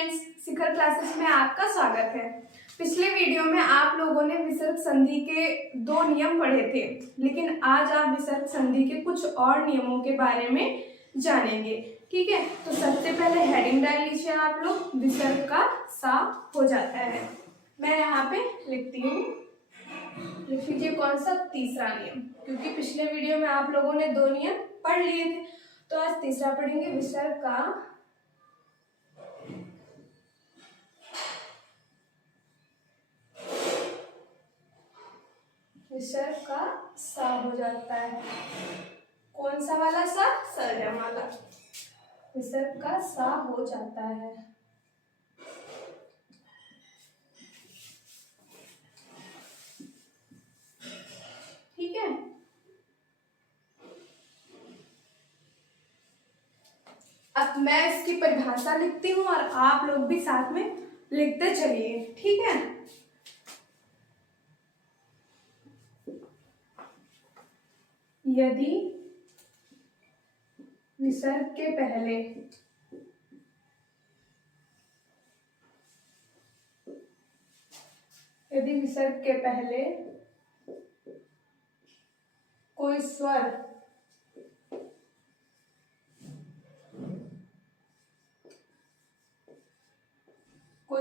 Friends, शिखर classes में आपका स्वागत है। पिछले वीडियो में आप लोगों ने विसर्ग संधि के 2 नियम पढ़े थे, लेकिन आज आप विसर्ग संधि के कुछ और नियमों के बारे में जानेंगे। ठीक है, तो सबसे पहले हेडिंग डाल लीजिए आप लोग, विसर्ग का सा हो जाता है। मैं यहाँ पे लिखती हूँ, लिख लीजिए कौन सा, तीसरा नियम, क्योंकि पिछले वीडियो में आप लोगों ने 2 नियम पढ़ लिए थे, तो आज तीसरा पढ़ेंगे। विसर्ग का सा हो जाता है। कौन सा वाला सा? सर्जम वाला। विसर्ग का सा हो जाता है। ठीक है, अब मैं इसकी परिभाषा लिखती हूँ और आप लोग भी साथ में लिखते चलिए। ठीक है, यदि विसर्ग के पहले कोई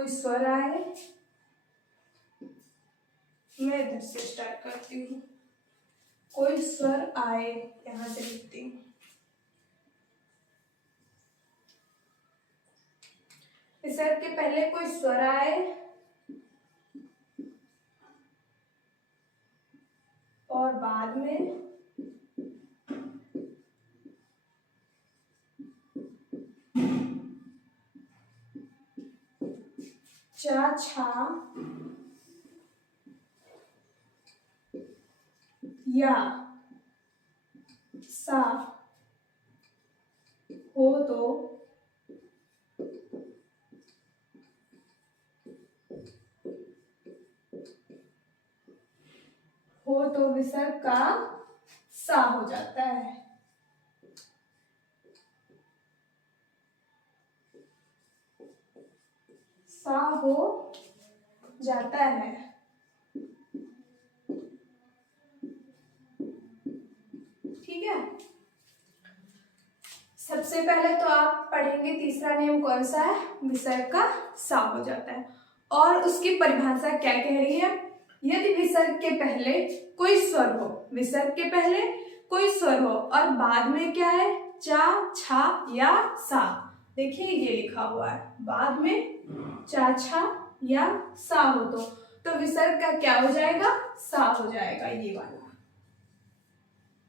स्वर आए, मैं इधर से स्टार्ट करती हूँ। कोई स्वर आए, यहां से लिखती हूँ। विसर्ग के पहले कोई स्वर आए और बाद में चा, छा या सा हो तो विसर्ग का सा हो जाता है। सा हो जाता है। ठीक है, सबसे पहले तो आप पढ़ेंगे तीसरा नियम कौन सा है, विसर्ग का सा हो जाता है, और उसकी परिभाषा क्या कह रही है। यदि विसर्ग के पहले कोई स्वर हो, विसर्ग के पहले कोई स्वर हो और बाद में क्या है, चा, छा या सा। देखिए ये लिखा हुआ है, बाद में चा, छा या सा हो तो विसर्ग का क्या हो जाएगा, सा हो जाएगा, ये वाला।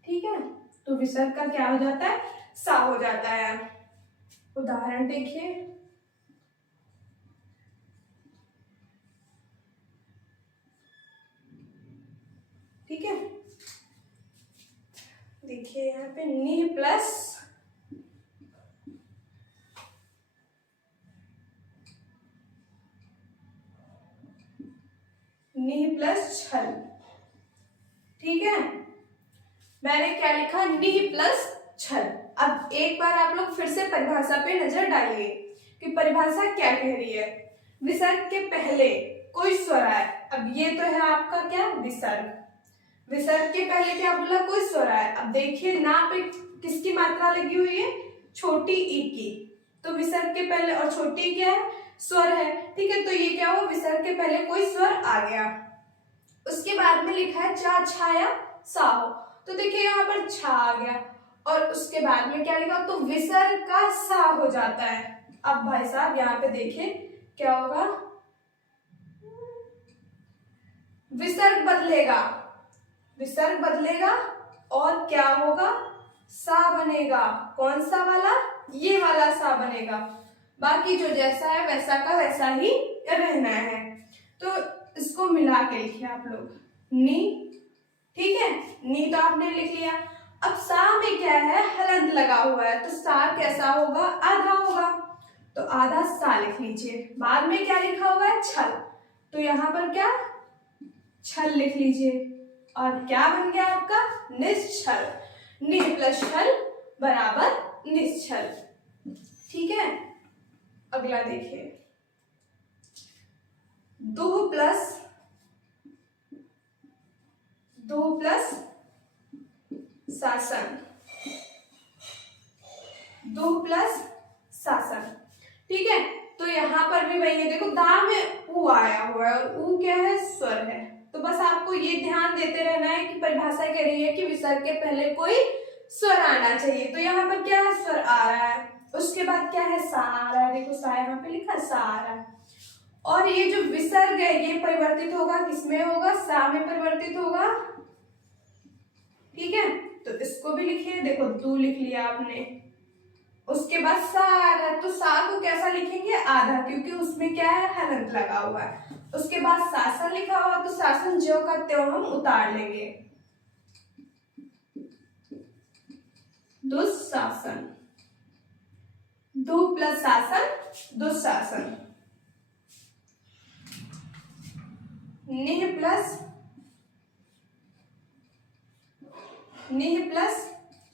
ठीक है, तो विसर्ग का क्या हो जाता है, सा हो जाता है। उदाहरण देखिए, ठीक है, देखिए यहाँ पे नी प्लस छल। ठीक है, मैंने क्या लिखा, नी प्लस छल। अब एक बार आप लोग फिर से परिभाषा पे नजर डालिए कि परिभाषा क्या कह रही है। विसर्ग के पहले कोई स्वर आए, अब ये तो है आपका क्या, विसर्ग। विसर्ग के पहले क्या बोला, कोई स्वर आए। अब देखिए ना पे किसकी मात्रा लगी हुई है, छोटी ई की, तो विसर्ग के पहले, और छोटी क्या है, स्वर है। ठीक है, तो ये क्या हुआ, विसर्ग के पहले कोई स्वर आ गया। उसके बाद में लिखा है चा, छाया, सा हो, तो देखिए यहाँ पर छा आ गया, और उसके बाद में क्या लिखा, तो विसर्ग का सा हो जाता है। अब भाई साहब यहाँ पे देखिए क्या होगा, विसर्ग बदलेगा और क्या होगा, सा बनेगा। कौन सा वाला, ये वाला सा बनेगा। बाकी जो जैसा है वैसा का वैसा ही रहना है। तो इसको मिला के लिखिए आप लोग, नी। ठीक है, नी तो आपने लिख लिया। अब सा में क्या है, हलंत लगा हुआ है, तो सा कैसा होगा, आधा होगा, तो आधा सा लिख लीजिए। बाद में क्या लिखा हुआ है, छल, तो यहाँ पर क्या, छल लिख लीजिए, और क्या बन गया आपका, निश्छल। नि प्लस छल बराबर निश्छल। ठीक है, अगला देखिए, दुह प्लस शासन, दुह प्लस शासन। ठीक है, तो यहाँ पर भी वही है, देखो दा में ऊ आया हुआ है और ऊ क्या है, स्वर है। तो बस आपको ये ध्यान देते रहना है कि परिभाषा कह रही है कि विसर्ग के पहले कोई स्वर आना चाहिए। तो यहाँ पर क्या है, स्वर आ रहा है, उसके बाद क्या है, सा आ रहा है। देखो सा यहाँ पे लिखा, सा आ रहा है। और ये जो विसर्ग है ये परिवर्तित होगा, किसमें होगा, सा में परिवर्तित होगा। ठीक है, तो इसको भी लिखिए, देखो दू लिख लिया आपने, उसके बाद सा आ रहा है, तो सा को कैसा लिखेंगे, आधा, क्योंकि उसमें क्या है, हलंत लगा हुआ है। उसके बाद शासन लिखा हुआ, तो शासन ज्यों का त्यों हम उतार लेंगे, दुशासन, दु प्लस शासन दुशासन। निह प्लस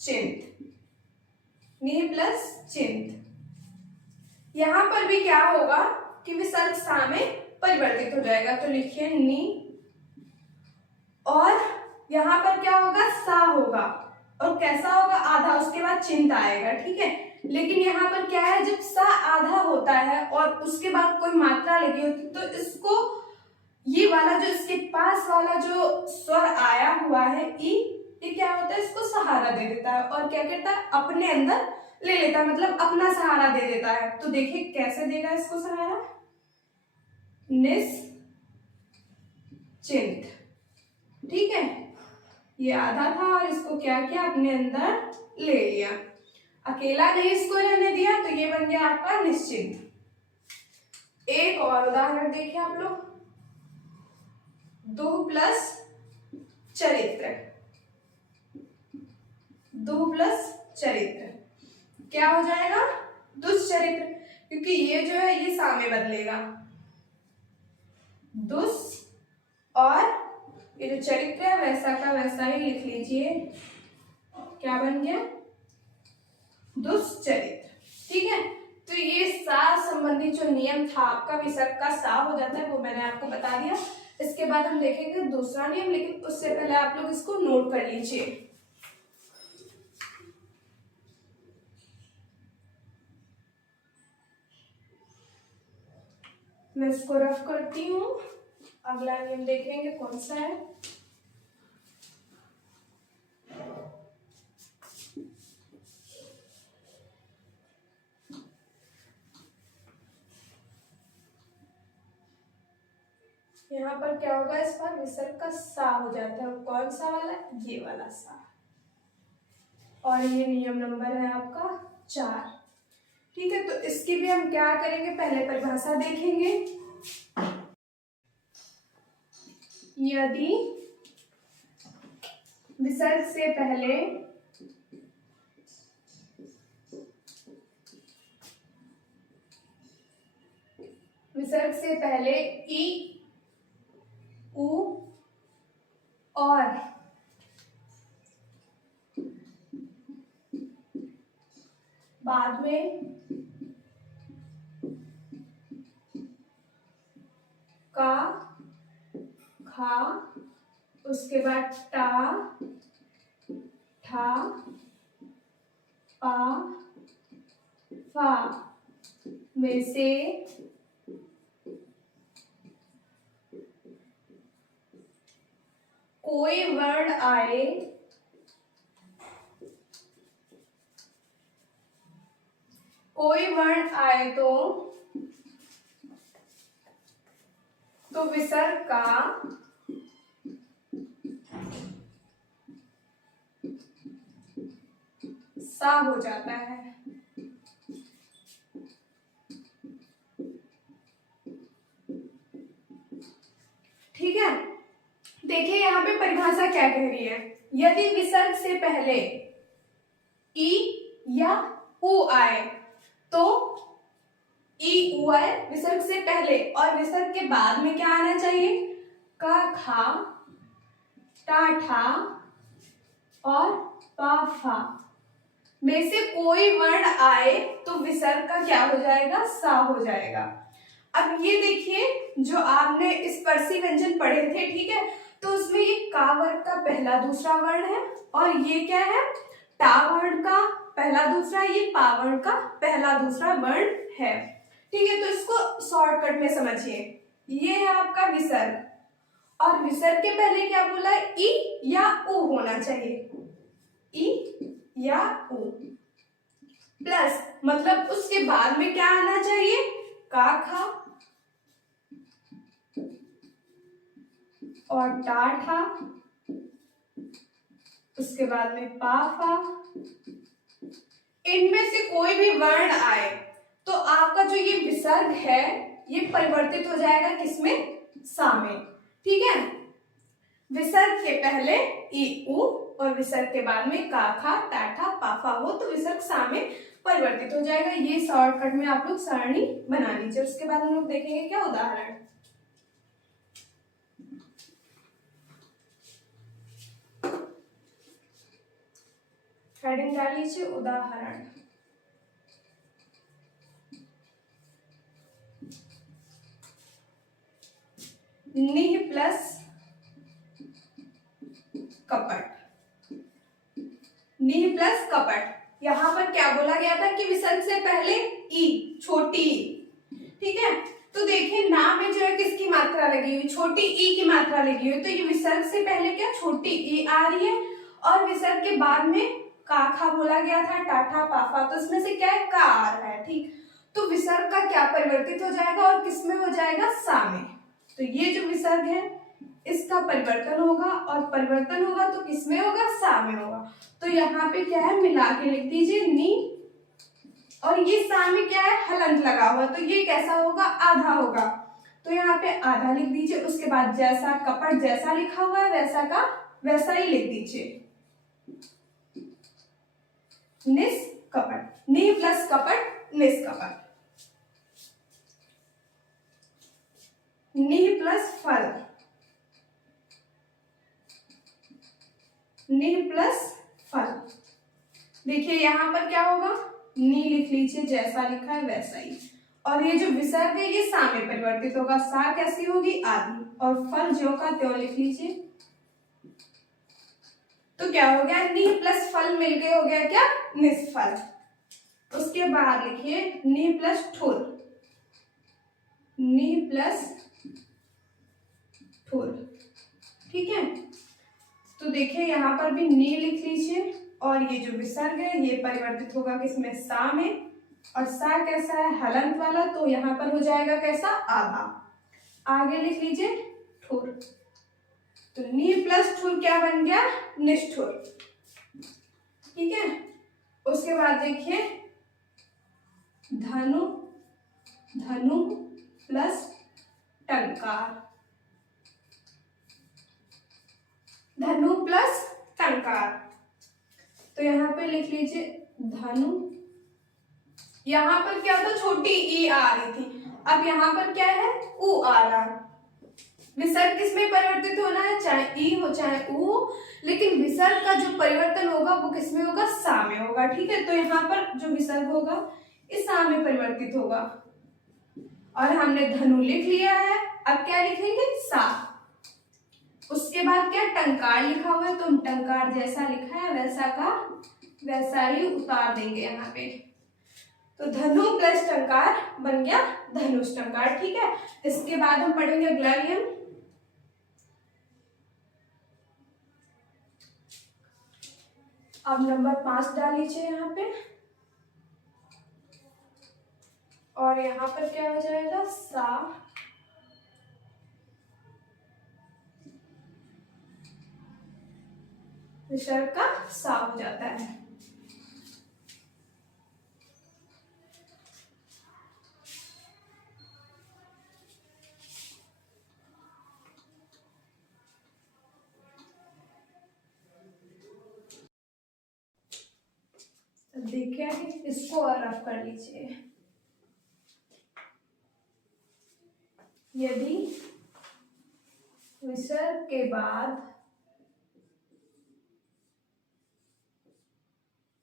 चिंत, निह प्लस चिंत। यहां पर भी क्या होगा कि विसर्ग सा में परिवर्तित हो जाएगा, तो लिखिए नी, और यहां पर क्या होगा, सा होगा, और कैसा होगा, आधा, उसके बाद चिंत आएगा। ठीक है, लेकिन यहाँ पर क्या है, जब सा आधा होता है और उसके बाद कोई मात्रा लगी होती, तो इसको ये वाला जो इसके पास वाला जो स्वर आया हुआ है ई, ये क्या होता है, इसको सहारा दे देता है और क्या करता है, अपने अंदर ले लेता है, मतलब अपना सहारा दे देता है। तो देखिए कैसे देगा इसको सहारा, निश्चिंत। ठीक है, ये आधा था और इसको क्या किया, अपने अंदर ले लिया, अकेला नहीं इसको रहने दिया, तो ये बन गया आपका निश्चिंत। एक और उदाहरण देखिए आप लोग, दुह प्लस चरित्र, दुह प्लस चरित्र क्या हो जाएगा, दुष्चरित्र, क्योंकि ये जो है ये सा में बदलेगा, दुस, और ये जो चरित्र है वैसा का वैसा ही लिख लीजिए, क्या बन गया, दुष्चरित्र। ठीक है, तो ये सा संबंधी जो नियम था आपका, विसर्ग का सा हो जाता है, वो मैंने आपको बता दिया। इसके बाद हम देखेंगे दूसरा नियम, लेकिन उससे पहले आप लोग इसको नोट कर लीजिए। मैं इसको रफ करती हूँ, अगला नियम देखेंगे कौन सा है। यहाँ पर क्या होगा, इस पर विसर्ग का सा हो जाता है, कौन सा वाला, ये वाला सा, और ये नियम नंबर है आपका 4। ठीक है, तो इसकी भी हम क्या करेंगे, पहले परिभाषा देखेंगे। यदि विसर्ग से पहले ई, उ और बाद में का, खा, उसके बाद टा, ठा, पा, फा में से कोई वर्ण आए, तो विसर्ग का सा हो जाता है। ठीक है, देखिए यहाँ पे परिभाषा क्या कह रही है, यदि विसर्ग से पहले ई या उ आए, तो ई उ आए विसर्ग से पहले, और विसर्ग के बाद में क्या आना चाहिए, का, खा, टा, ठा और पा, फा। में से कोई वर्ण आए तो विसर्ग का क्या हो जाएगा, सा हो जाएगा। अब ये देखिए जो आपने स्पर्शी व्यंजन पढ़े थे, ठीक है, तो उसमें ये का वर्ग का पहला दूसरा वर्ण है और ये क्या है, टा वर्ण का पहला दूसरा, ये पा वर्ण का पहला दूसरा वर्ण है। ठीक है, तो इसको शॉर्टकट में समझिए। ये है आपका विसर्ग और विसर्ग के पहले क्या बोला है, ई या उ होना चाहिए, ई या उ प्लस, मतलब उसके बाद में क्या आना चाहिए, का खा और टा ठा, उसके बाद में पा फा। इनमें से कोई भी वर्ण आए तो आपका जो ये विसर्ग है ये परिवर्तित हो जाएगा किसमें, सा में। ठीक है, विसर्ग के पहले ई उ और विसर्ग के बाद में का खा टा ठा पा फा हो तो विसर्ग सा में परिवर्तित हो जाएगा। ये शॉर्टकट में आप लोग सरणी बना लीजिए। उसके बाद हम लोग देखेंगे क्या उदाहरण। हेडिंग डाल लीजिए उदाहरण। निह प्लस कपट, निह प्लस कपट। यहां पर क्या बोला गया था कि विसर्ग से पहले ई, छोटी ई। ठीक है, तो देखिए ना में जो है किसकी मात्रा लगी हुई, छोटी ई की मात्रा लगी हुई, तो ये विसर्ग से पहले क्या छोटी ई आ रही है और विसर्ग के बाद में का खा बोला गया था, टाठा पाफा, तो इसमें से क्या है, का आ रहा है। ठीक, तो विसर्ग का क्या परिवर्तित हो जाएगा और किसमें हो जाएगा, सा में। तो ये जो विसर्ग है इसका परिवर्तन होगा और परिवर्तन होगा तो किसमें होगा, सा में होगा। तो यहाँ पे क्या है, मिला के लिख दीजिए नी, और ये सा में क्या है, हलंत लगा हुआ, तो ये कैसा होगा, आधा होगा, तो यहाँ पे आधा लिख दीजिए। उसके बाद जैसा कपट जैसा लिखा हुआ है वैसा का वैसा ही लिख दीजिए, निस कपट, नी प्लस कपट निस कपट। नी प्लस फल, नी प्लस फल। देखिए यहां पर क्या होगा, नी लिख लीजिए जैसा लिखा है वैसा ही, और ये जो विसर्ग है ये सा में परिवर्तित होगा, सा कैसी होगी, आधी, और फल ज्यों का त्यों लिख लीजिए। तो क्या हो गया, नी प्लस फल मिलके हो गया क्या, निष्फल। उसके बाद लिखिए नी प्लस ठुर, नी प्लस ठुर। ठीक है, तो देखिए यहाँ पर भी नी लिख लीजिए और ये जो विसर्ग है ये परिवर्तित होगा किसमें, सा में, और सा कैसा है, हलंत वाला, तो यहाँ पर हो जाएगा कैसा, आधा। आगे लिख लीजिए ठुर, तो नी प्लस ठुर क्या बन गया, निष्ठुर। ठीक है, उसके बाद देखिए धनु, धनु प्लस टंकार, धनु प्लस टंकार, तो यहाँ पे लिख लीजिए धनु। यहाँ पर क्या था, छोटी ई आ रही थी, अब यहाँ पर क्या है, उ आ रहा है। विसर्ग किसमें परिवर्तित होना है, चाहे ई हो चाहे उ, लेकिन विसर्ग का जो परिवर्तन होगा वो किसमें होगा, सा में होगा। ठीक है, तो यहाँ पर जो विसर्ग होगा इस सा में परिवर्तित होगा, और हमने धनु लिख लिया है। अब क्या लिखेंगे, सा। उसके बाद क्या, टंकार लिखा हुआ है, तो टंकार जैसा लिखा है वैसा का वैसा ही उतार देंगे यहाँ पे, तो धनु प्लस टंकार बन गया धनुष टंकार। ठीक है, इसके बाद हम पढ़ेंगे अगला नियम। अब नंबर 5 डाल लीजिए यहाँ पे, और यहाँ पर क्या हो जाएगा, सा, विसर्ग का सा हो जाता है। देखिए इसको और रफ कर लीजिए। यदि विसर्ग के बाद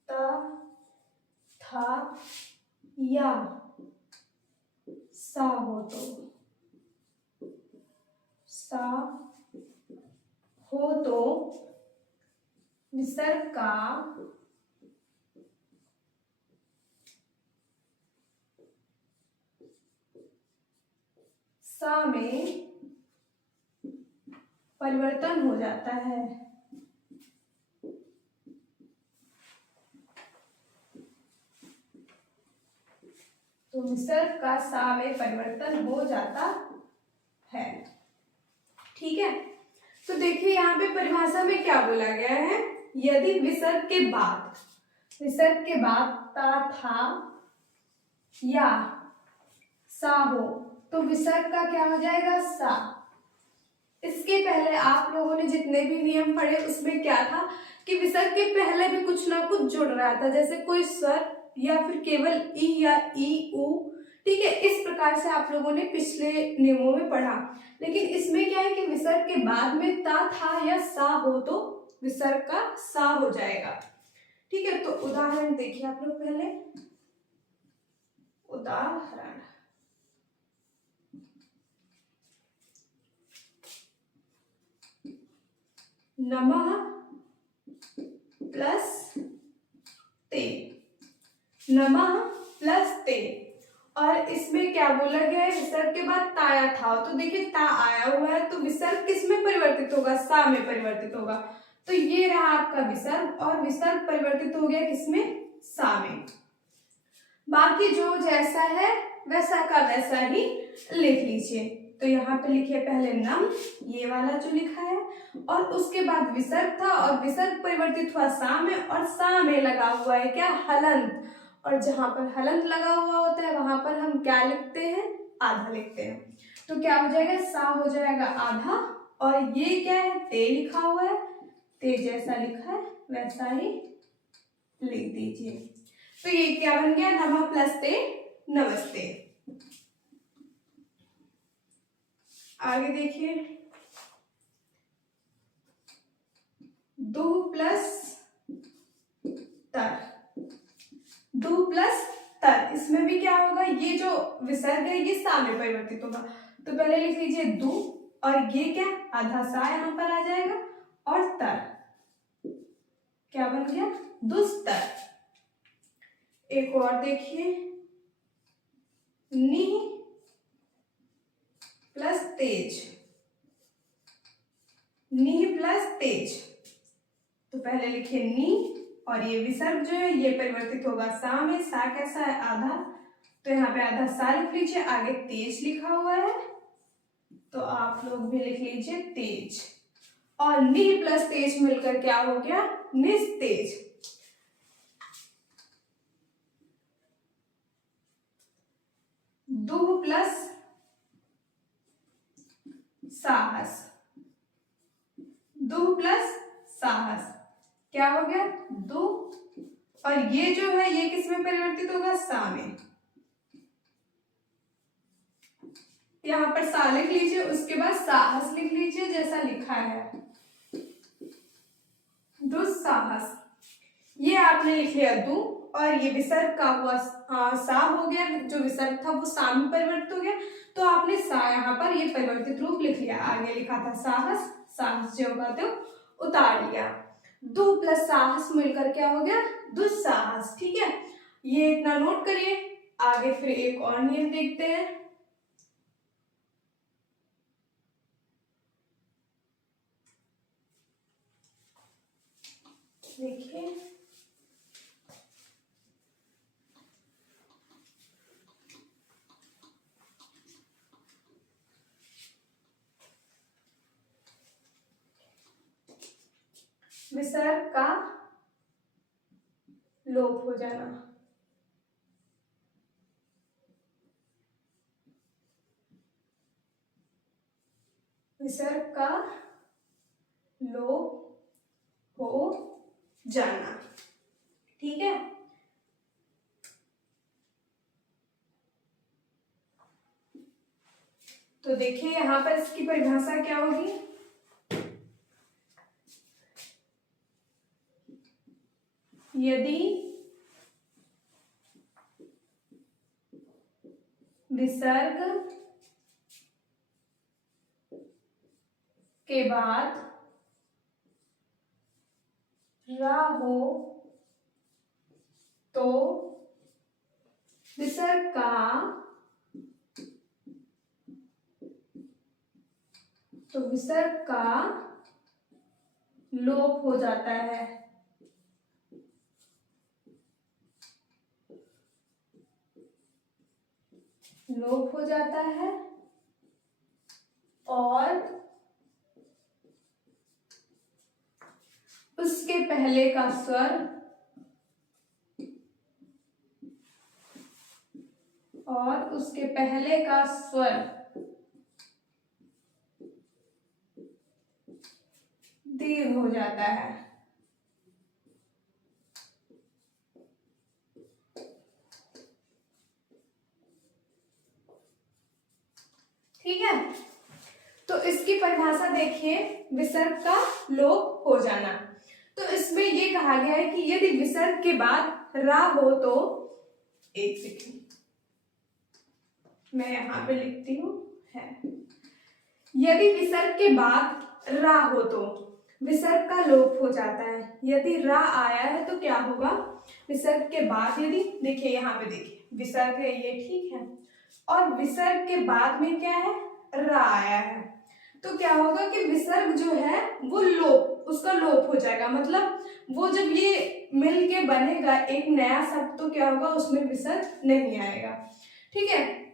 त था या सा हो तो, सा हो तो विसर्ग का सा में परिवर्तन हो जाता है। तो विसर्ग का सा में परिवर्तन हो जाता है। ठीक है, तो देखिए यहाँ पे परिभाषा में क्या बोला गया है, यदि विसर्ग के बाद ता था या सा हो तो विसर्ग का क्या हो जाएगा, सा। इसके पहले आप लोगों ने जितने भी नियम पढ़े उसमें क्या था कि विसर्ग के पहले भी कुछ ना कुछ जुड़ रहा था, जैसे कोई स्वर या फिर केवल ई या ई उ। ठीक है, इस प्रकार से आप लोगों ने पिछले नियमों में पढ़ा। लेकिन इसमें क्या है कि विसर्ग के बाद में ता था या सा हो तो विसर्ग का सा हो जाएगा। ठीक है, तो उदाहरण देखिए आप लोग पहले। उदाहरण, नमः प्लस ते, नमः प्लस ते। और इसमें क्या बोला गया है, विसर्ग के बाद ताया था, तो देखिए ता आया हुआ है तो विसर्ग किस में परिवर्तित होगा, सा में परिवर्तित होगा। तो ये रहा आपका विसर्ग और विसर्ग परिवर्तित हो गया किसमें, सा में। बाकी जो जैसा है वैसा का वैसा ही लिख लीजिए। तो यहाँ पे लिखिए पहले नम, ये वाला जो लिखा है, और उसके बाद विसर्ग था और विसर्ग परिवर्तित हुआ सा में, और सा में लगा हुआ है क्या, हलंत। और जहां पर हलंत लगा हुआ होता है वहां पर हम क्या लिखते हैं, आधा लिखते हैं। तो क्या हो जाएगा, सा हो जाएगा आधा, और ये क्या है, ते लिखा हुआ है, ते जैसा लिखा है वैसा ही लिख दीजिए। तो ये क्या बन गया, नमः प्लस ते नमस्ते। आगे देखिए, दु प्लस तर, दु प्लस तर, इसमें भी क्या होगा, ये जो विसर्ग है ये सा में परिवर्तित होगा। तो पहले लिख लीजिए दु, और ये क्या, आधा सा यहाँ पर आ जाएगा, और तर क्या बन गया, दुस्तर। एक और देखिए, नि प्लस तेज, नि प्लस तेज। तो पहले लिखिए नी, और ये विसर्ग जो है ये परिवर्तित होगा सा में, सा कैसा है, आधा, तो यहाँ पे आधा सा लिख लीजिए, आगे तेज लिखा हुआ है तो आप लोग भी लिख लीजिए तेज, और नि प्लस तेज मिलकर क्या हो गया, निस्तेज। दु प्लस साहस, दु प्लस साहस क्या हो गया, दु, और ये जो है ये किस में परिवर्तित होगा, सा में। यहाँ पर सा लिख लीजिए, उसके बाद साहस लिख लीजिए जैसा लिखा है, दुस्साहस। ये आपने लिख लिया दु, और ये विसर्ग का हुआ सा हो गया, जो विसर्ग था वो सा में परिवर्तित हो गया, तो आपने सा यहाँ पर ये परिवर्तित रूप लिख लिया। आगे लिखा था साहस, साहस जो होगा तो उतार लिया। दु प्लस साहस मिलकर क्या हो गया, दुस्साहस। ठीक है, ये इतना नोट करिए। आगे फिर एक और नियम देखते हैं। देखिए, विसर्ग का लोप हो जाना, विसर्ग का लोप हो जाना। ठीक है, तो देखिए यहां पर इसकी परिभाषा क्या होगी, यदि विसर्ग के बाद रा हो तो विसर्ग का लोप हो जाता है। लोप हो जाता है और उसके पहले का स्वर दीर्घ हो जाता है। ठीक है, तो इसकी परिभाषा देखिए, विसर्ग का लोप हो जाना। तो इसमें ये कहा गया है कि यदि विसर्ग के बाद रा हो तो, एक सेकंड मैं यहां पे लिखती हूं, है यदि विसर्ग के बाद रा हो तो विसर्ग का लोप हो जाता है। यदि रा आया है तो क्या होगा, विसर्ग के बाद यदि, देखिए यहाँ पे देखिए विसर्ग है ये, ठीक है, और विसर्ग के बाद में क्या है, रा आया है, तो क्या होगा कि विसर्ग जो है वो लोप, उसका लोप हो जाएगा। मतलब वो जब ये मिल के बनेगा एक नया शब्द तो क्या होगा, उसमें विसर्ग नहीं आएगा। ठीक है,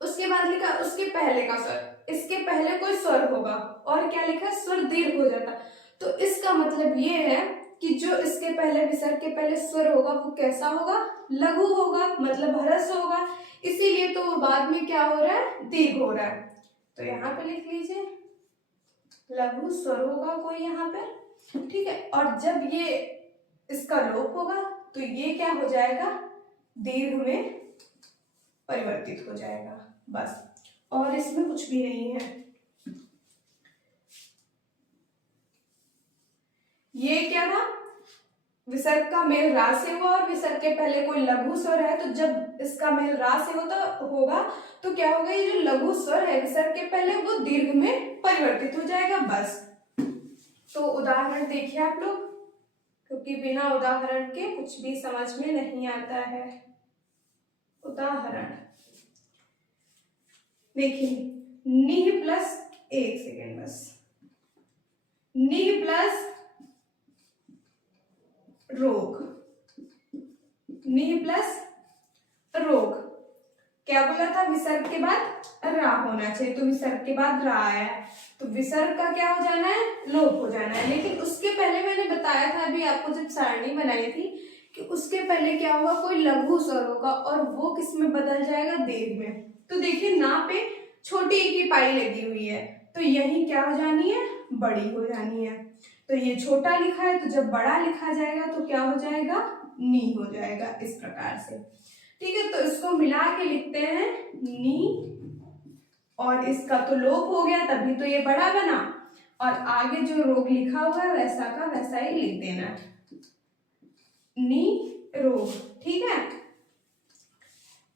उसके बाद लिखा उसके पहले का स्वर, इसके पहले कोई स्वर होगा और क्या लिखा, स्वर दीर्घ हो जाता। तो इसका मतलब ये है कि जो इसके पहले विसर्ग के पहले स्वर होगा वो कैसा होगा, लघु होगा, मतलब ह्रस्व होगा, इसीलिए तो वो बाद में क्या हो रहा है, दीर्घ हो रहा है। तो यहाँ पे लिख लीजिए लघु स्वर होगा कोई यहाँ पे, ठीक है, और जब ये इसका लोप होगा तो ये क्या हो जाएगा, दीर्घ में परिवर्तित हो जाएगा, बस, और इसमें कुछ भी नहीं है। ये क्या था, विसर्ग का मेल रा से हुआ और विसर्ग के पहले कोई लघु स्वर है, तो जब इसका मेल रा से होगा तो क्या होगा, ये जो लघु स्वर है विसर्ग के पहले वो दीर्घ में परिवर्तित हो जाएगा, बस। तो उदाहरण देखिए आप लोग, क्योंकि बिना उदाहरण के कुछ भी समझ में नहीं आता है। उदाहरण देखिए, निह प्लस, एक सेकेंड बस, निह प्लस रोग, निह प्लस रोग, क्या बोला था, विसर्ग के बाद रा होना चाहिए, तो विसर्ग के बाद रा आया है, तो विसर्ग का क्या हो जाना है, लोप हो जाना है। लेकिन उसके पहले मैंने बताया था अभी आपको जब सारणी बनाई थी कि उसके पहले क्या होगा, कोई लघु स्वर होगा और वो किस में बदल जाएगा, दीर्घ में। तो देखिए ना पे छोटी की पाई लगी हुई है, तो यही क्या हो जानी है, बड़ी हो जानी है। तो ये छोटा लिखा है, तो जब बड़ा लिखा जाएगा तो क्या हो जाएगा, नी हो जाएगा, इस प्रकार से। ठीक है, तो इसको मिला के लिखते हैं नी, और इसका तो लोप हो गया तभी तो ये बड़ा बना, और आगे जो रोग लिखा हुआ है वैसा का वैसा ही लिख देना, नी रोग। ठीक है,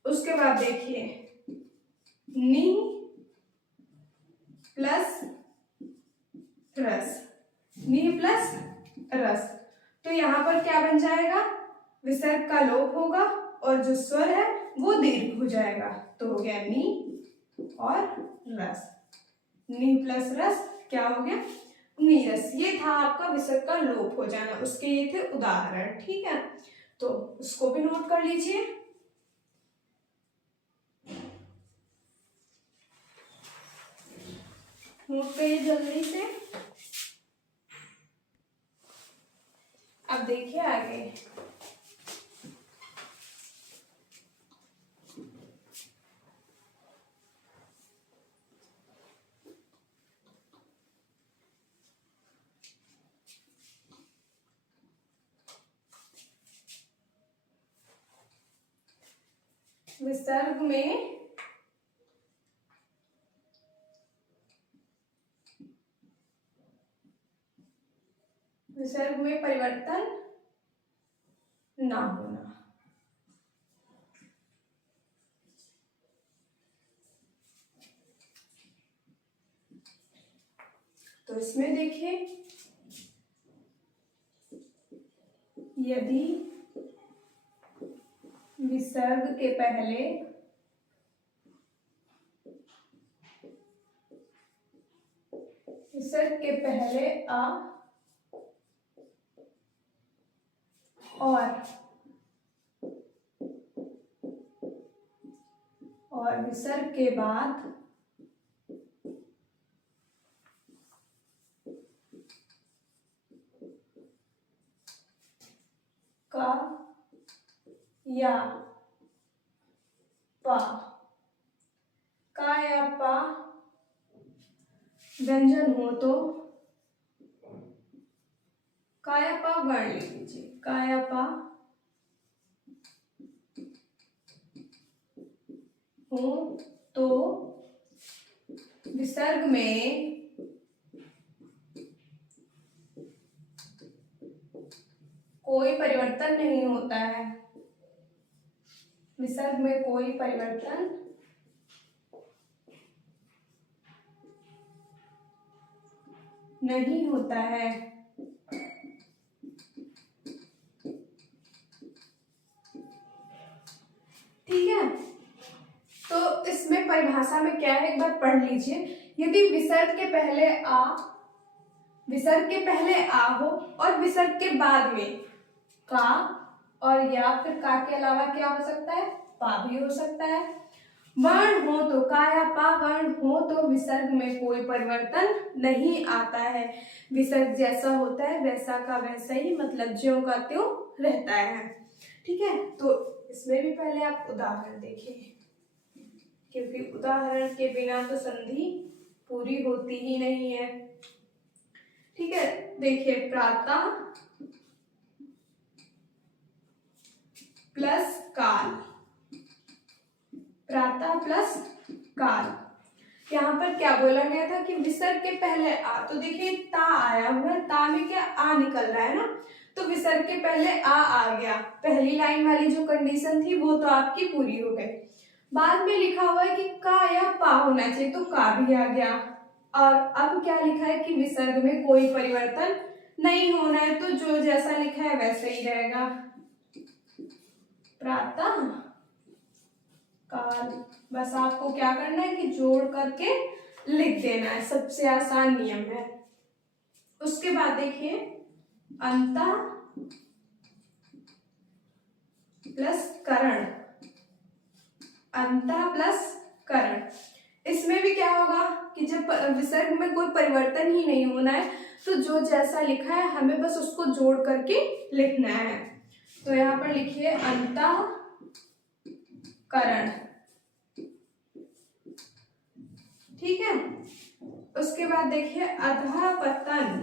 उसके बाद देखिए नी प्लस रस, नी प्लस रस, तो यहां पर क्या बन जाएगा, विसर्ग का लोप होगा और जो स्वर है वो दीर्घ हो जाएगा, तो हो गया नी और रस, नी प्लस रस क्या हो गया, नीरस। ये था आपका विसर्ग का लोप हो जाना, उसके ये थे उदाहरण। ठीक है, तो उसको भी नोट कर लीजिए। नोट करिए जल्दी से। अब देखिए आगे, विसर्ग में परिवर्तन ना होना। तो इसमें देखिए, यदि विसर्ग के पहले आ और विसर्ग के बाद का या पा, का या पा व्यंजन हो तो का या पा वर्ण लिख लीजिए। का या पा हो तो विसर्ग में कोई परिवर्तन नहीं होता है। विसर्ग में कोई परिवर्तन नहीं होता है। ठीक है, तो इसमें परिभाषा में क्या है एक बार पढ़ लीजिए। यदि विसर्ग के पहले आ हो और विसर्ग के बाद में का और या फिर का के अलावा क्या हो सकता है, पा भी हो सकता है। वर्ण हो तो का या पा वर्ण हो तो विसर्ग में कोई परिवर्तन नहीं आता है। विसर्ग जैसा होता है वैसा का वैसा ही, मतलब ज्यों का त्यों रहता है। ठीक है, तो इसमें भी पहले आप उदाहरण देखिए, क्योंकि उदाहरण के बिना तो संधि पूरी होती ही नहीं है। ठीक है, देखिए, प्रातः प्लस काल, प्रातः प्लस काल। यहाँ पर क्या बोला गया था कि विसर्ग के पहले आ, तो देखिए ता आया हुआ है, ता में क्या आ निकल रहा है ना, तो विसर्ग के पहले आ गया। पहली लाइन वाली जो कंडीशन थी वो तो आपकी पूरी हो गई। बाद में लिखा हुआ है कि का या पा होना चाहिए, तो का भी आ गया। और अब क्या लिखा है कि विसर्ग में कोई परिवर्तन नहीं होना है, तो जो जैसा लिखा है वैसे ही रहेगा। प्रातः काल, बस आपको क्या करना है कि जोड़ करके लिख देना है, सबसे आसान नियम है। उसके बाद देखिए, अंतः प्लस करण, अंतः प्लस करण। इसमें भी क्या होगा कि जब विसर्ग में कोई परिवर्तन ही नहीं होना है, तो जो जैसा लिखा है हमें बस उसको जोड़ करके लिखना है। तो यहाँ पर लिखिए अंतः करण। ठीक है, उसके बाद देखिए अधः पतन,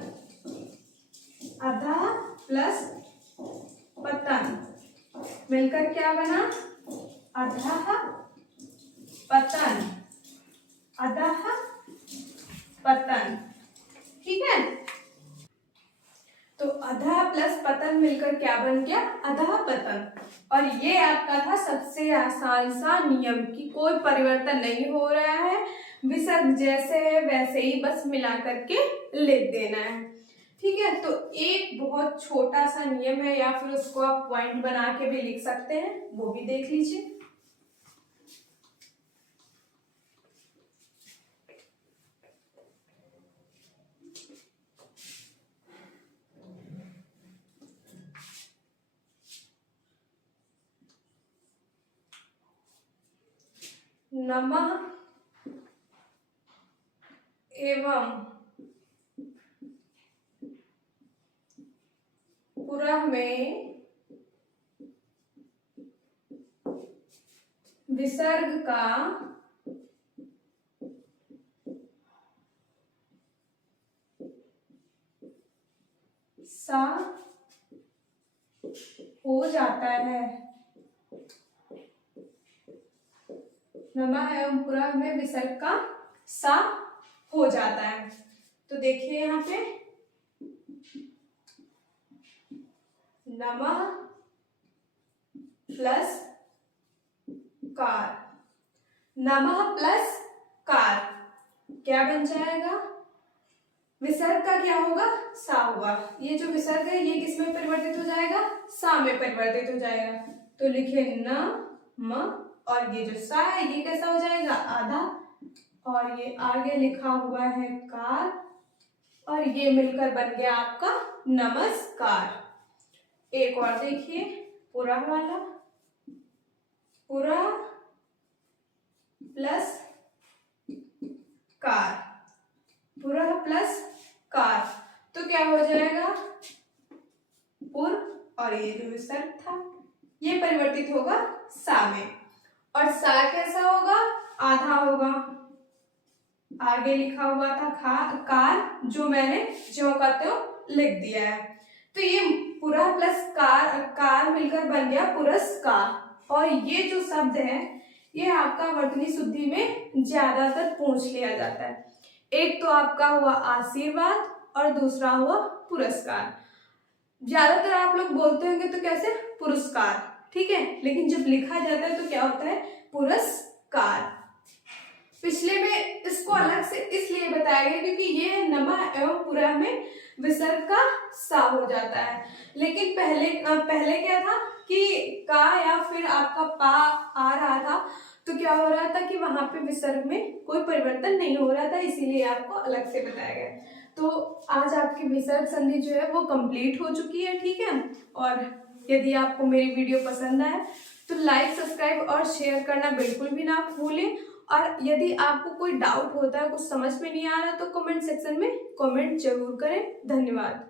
अधः प्लस पतन मिलकर क्या बना, अधः पतन, अधः पतन। ठीक है, तो अधः प्लस पतन मिलकर क्या बन गया, अधः पतन। और ये आपका था सबसे आसान सा नियम कि कोई परिवर्तन नहीं हो रहा है, विसर्ग जैसे है वैसे ही बस मिला करके लिख देना है। ठीक है, तो एक बहुत छोटा सा नियम है, या फिर उसको आप पॉइंट बना के भी लिख सकते हैं, वो भी देख लीजिए। नमः एवं पुरः में विसर्ग का सा हो जाता है। नमः एवं पुरः में विसर्ग का सा हो जाता है। तो देखिए यहाँ पे नमः प्लस कार, नमः प्लस कार क्या बन जाएगा, विसर्ग का क्या होगा, सा होगा। ये जो विसर्ग है ये किस में परिवर्तित हो जाएगा, सा में परिवर्तित हो जाएगा। तो लिखे न म, और ये जो सा है ये कैसा हो जाएगा, आधा, और ये आगे लिखा हुआ है कार, और ये मिलकर बन गया आपका नमस्कार। एक और देखिए, पूरा वाला, पूरा प्लस कार, पूरा प्लस कार, तो क्या हो जाएगा, पुर, और ये जो विसर्ग था ये परिवर्तित होगा सा में, और सा कैसा होगा, आधा होगा। आगे लिखा हुआ था कार, जो मैंने ज्यों का त्यों लिख दिया है। तो ये पूरा प्लस कार मिलकर बन गया पुरस्कार। और ये जो शब्द है ये आपका वर्तनी शुद्धि में ज्यादातर पूछ लिया जाता है। एक तो आपका हुआ आशीर्वाद और दूसरा हुआ पुरस्कार। ज्यादातर आप लोग बोलते होंगे तो कैसे, पुरस्कार, ठीक है, लेकिन जब लिखा जाता है तो क्या होता है, पुरस्कार। पिछले में इसको अलग से इसलिए बताया गया क्योंकि ये नमः एवं पुरा में विसर्ग का सा हो जाता है। लेकिन पहले क्या था कि का या फिर आपका पा आ रहा था, तो क्या हो रहा था कि वहां पे विसर्ग में कोई परिवर्तन नहीं हो रहा था, इसीलिए आपको अलग से बताया गया। तो आज आपकी विसर्ग संधि जो है वो कंप्लीट हो चुकी है, ठीक है। और यदि आपको मेरी वीडियो पसंद आए तो लाइक, सब्सक्राइब और शेयर करना बिल्कुल भी ना भूलें। और यदि आपको कोई डाउट होता है, कुछ समझ में नहीं आ रहा, तो कमेंट सेक्शन में कमेंट जरूर करें। धन्यवाद।